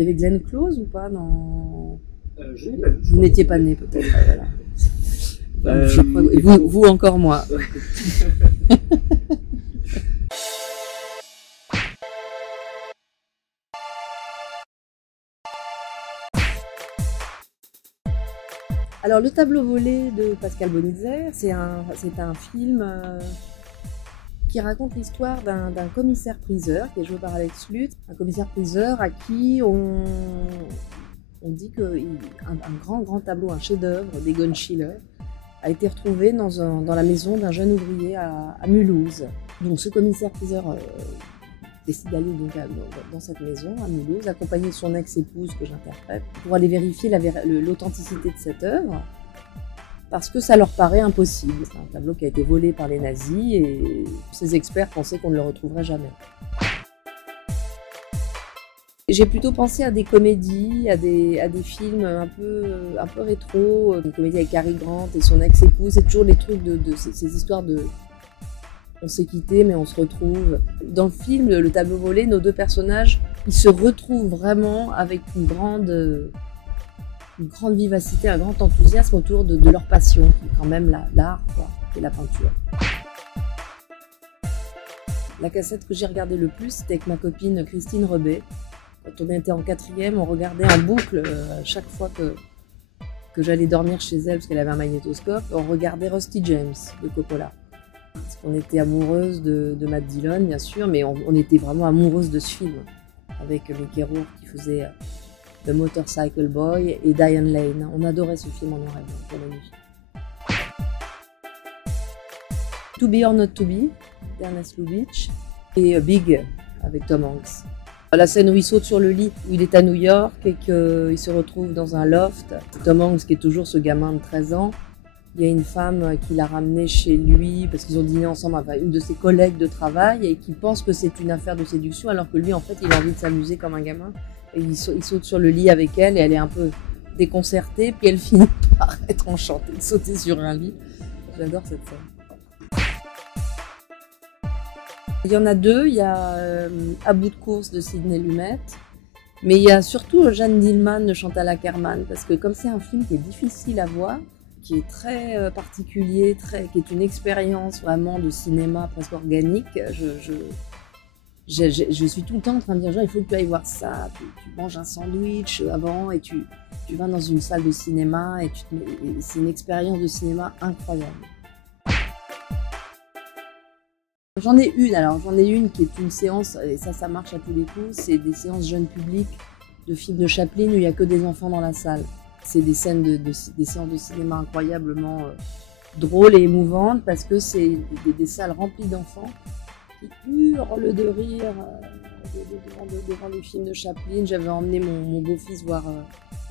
Il y avait Glenn Close ou pas dans... Je n'ai pas vu. Vous n'étiez pas né peut-être, voilà. Je crois, vous encore moi. Alors, Le tableau volé de Pascal Bonitzer, c'est un film qui raconte l'histoire d'un commissaire-priseur qui est joué par Alex Lutz. Un commissaire-priseur à qui on dit qu'un grand tableau, un chef-d'œuvre d'Egon Schiele, a été retrouvé dans la maison d'un jeune ouvrier à Mulhouse. Donc ce commissaire-priseur décide d'aller donc dans cette maison à Mulhouse, accompagné de son ex-épouse que j'interprète, pour aller vérifier l'authenticité de cette œuvre, parce que ça leur paraît impossible. C'est un tableau qui a été volé par les nazis et ces experts pensaient qu'on ne le retrouverait jamais. J'ai plutôt pensé à des comédies, à des films un peu rétro, une comédie avec Cary Grant et son ex-épouse. C'est toujours les trucs de ces histoires de on s'est quitté mais on se retrouve. Dans le film Le tableau volé, nos deux personnages, ils se retrouvent vraiment avec une grande vivacité, un grand enthousiasme autour de leur passion, qui est quand même l'art, et la peinture. La cassette que j'ai regardée le plus, c'était avec ma copine Christine Rebet. Quand on était en 4e, on regardait en boucle chaque fois que j'allais dormir chez elle, parce qu'elle avait un magnétoscope, on regardait Rusty James de Coppola. Parce qu'on était amoureuse de Matt Dillon, bien sûr, mais on était vraiment amoureuse de ce film, avec Mickey Rourke qui faisait The Motorcycle Boy et Diane Lane. On adorait ce film en noir et blanc, c'était magnifique. To Be or Not To Be, d'Ernest Lubitsch, et Big, avec Tom Hanks. La scène où il saute sur le lit, où il est à New York et qu'il se retrouve dans un loft. Tom Hanks, qui est toujours ce gamin de 13 ans, il y a une femme qui l'a ramené chez lui parce qu'ils ont dîné ensemble, enfin, une de ses collègues de travail, et qui pense que c'est une affaire de séduction, alors que lui, en fait, il a envie de s'amuser comme un gamin. Et il saute sur le lit avec elle et elle est un peu déconcertée, puis elle finit par être enchantée de sauter sur un lit. J'adore cette scène. Il y en a deux, il y a À bout de course de Sidney Lumet, mais il y a surtout Jeanne Dielman de Chantal Akerman, parce que comme c'est un film qui est difficile à voir, qui est très particulier, qui est une expérience vraiment de cinéma presque organique, je suis tout le temps en train de dire, genre, il faut que tu ailles voir ça, tu manges un sandwich avant et tu vas dans une salle de cinéma et c'est une expérience de cinéma incroyable. J'en ai une qui est une séance, et ça marche à tous les coups, c'est des séances jeunes publics de films de Chaplin où il n'y a que des enfants dans la salle. C'est des scènes des séances de cinéma incroyablement drôles et émouvantes parce que c'est des salles remplies d'enfants qui hurlent de rire devant les films de Chaplin. J'avais emmené mon beau-fils voir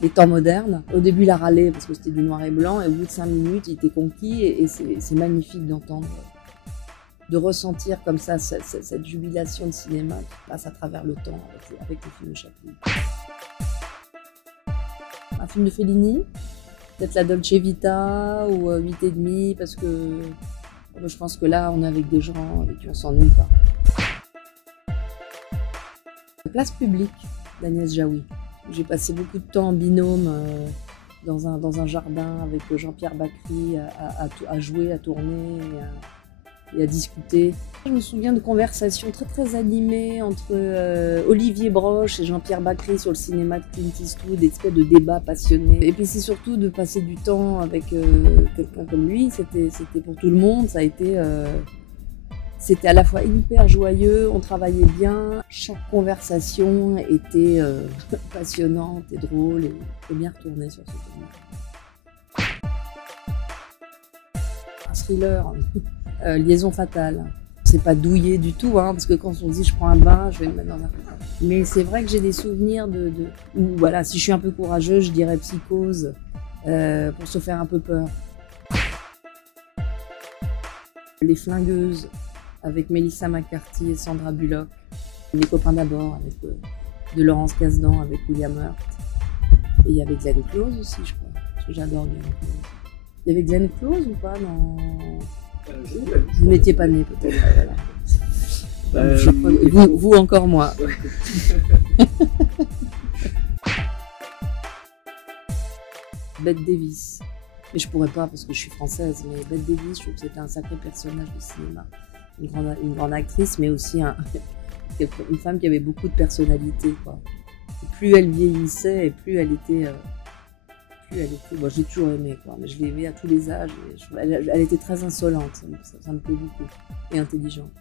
Les Temps modernes. Au début, il a râlé parce que c'était du noir et blanc, et au bout de 5 minutes, il était conquis, et c'est magnifique d'entendre, de ressentir comme ça cette jubilation de cinéma qui passe à travers le temps avec les films de Chaplin. Un film de Fellini, peut-être La Dolce Vita ou 8 et demi, parce que je pense que là, on est avec des gens avec qui on s'ennuie pas. La Place publique d'Agnès Jaoui. J'ai passé beaucoup de temps en binôme dans un jardin avec Jean-Pierre Bacri à jouer, à tourner et à discuter. Je me souviens de conversations très très animées entre Olivier Broche et Jean-Pierre Bacri sur le cinéma de Clint Eastwood, des espèces de débats passionnés. Et puis c'est surtout de passer du temps avec quelqu'un comme lui, c'était pour tout le monde, ça a été... C'était à la fois hyper joyeux, on travaillait bien, chaque conversation était passionnante et drôle, et bien retourné sur ce film. Un thriller. Liaison fatale. C'est pas douillé du tout, hein, parce que quand on dit je prends un bain, je vais me mettre dans un... Mais c'est vrai que j'ai des souvenirs où, voilà, si je suis un peu courageuse, je dirais Psychose, pour se faire un peu peur. Les Flingueuses, avec Melissa McCarthy et Sandra Bullock. Les Copains d'abord, avec de Laurence Kasdan, avec William Hurt. Et il y avait Glenn Close aussi, je crois, parce que j'adore Glenn Close. Il y avait Glenn Close ou pas dans... Vous n'étiez pas né peut-être, voilà. Je crois, vous encore moi. Bette Davis. Mais je pourrais pas parce que je suis française, mais Bette Davis, je trouve que c'était un sacré personnage de cinéma. Une grande actrice, mais aussi une femme qui avait beaucoup de personnalité, quoi. Et plus elle vieillissait et plus elle était... bon, j'ai toujours aimé, quoi, mais je l'ai aimée à tous les âges. Elle était très insolente, ça me plaît beaucoup, et intelligente.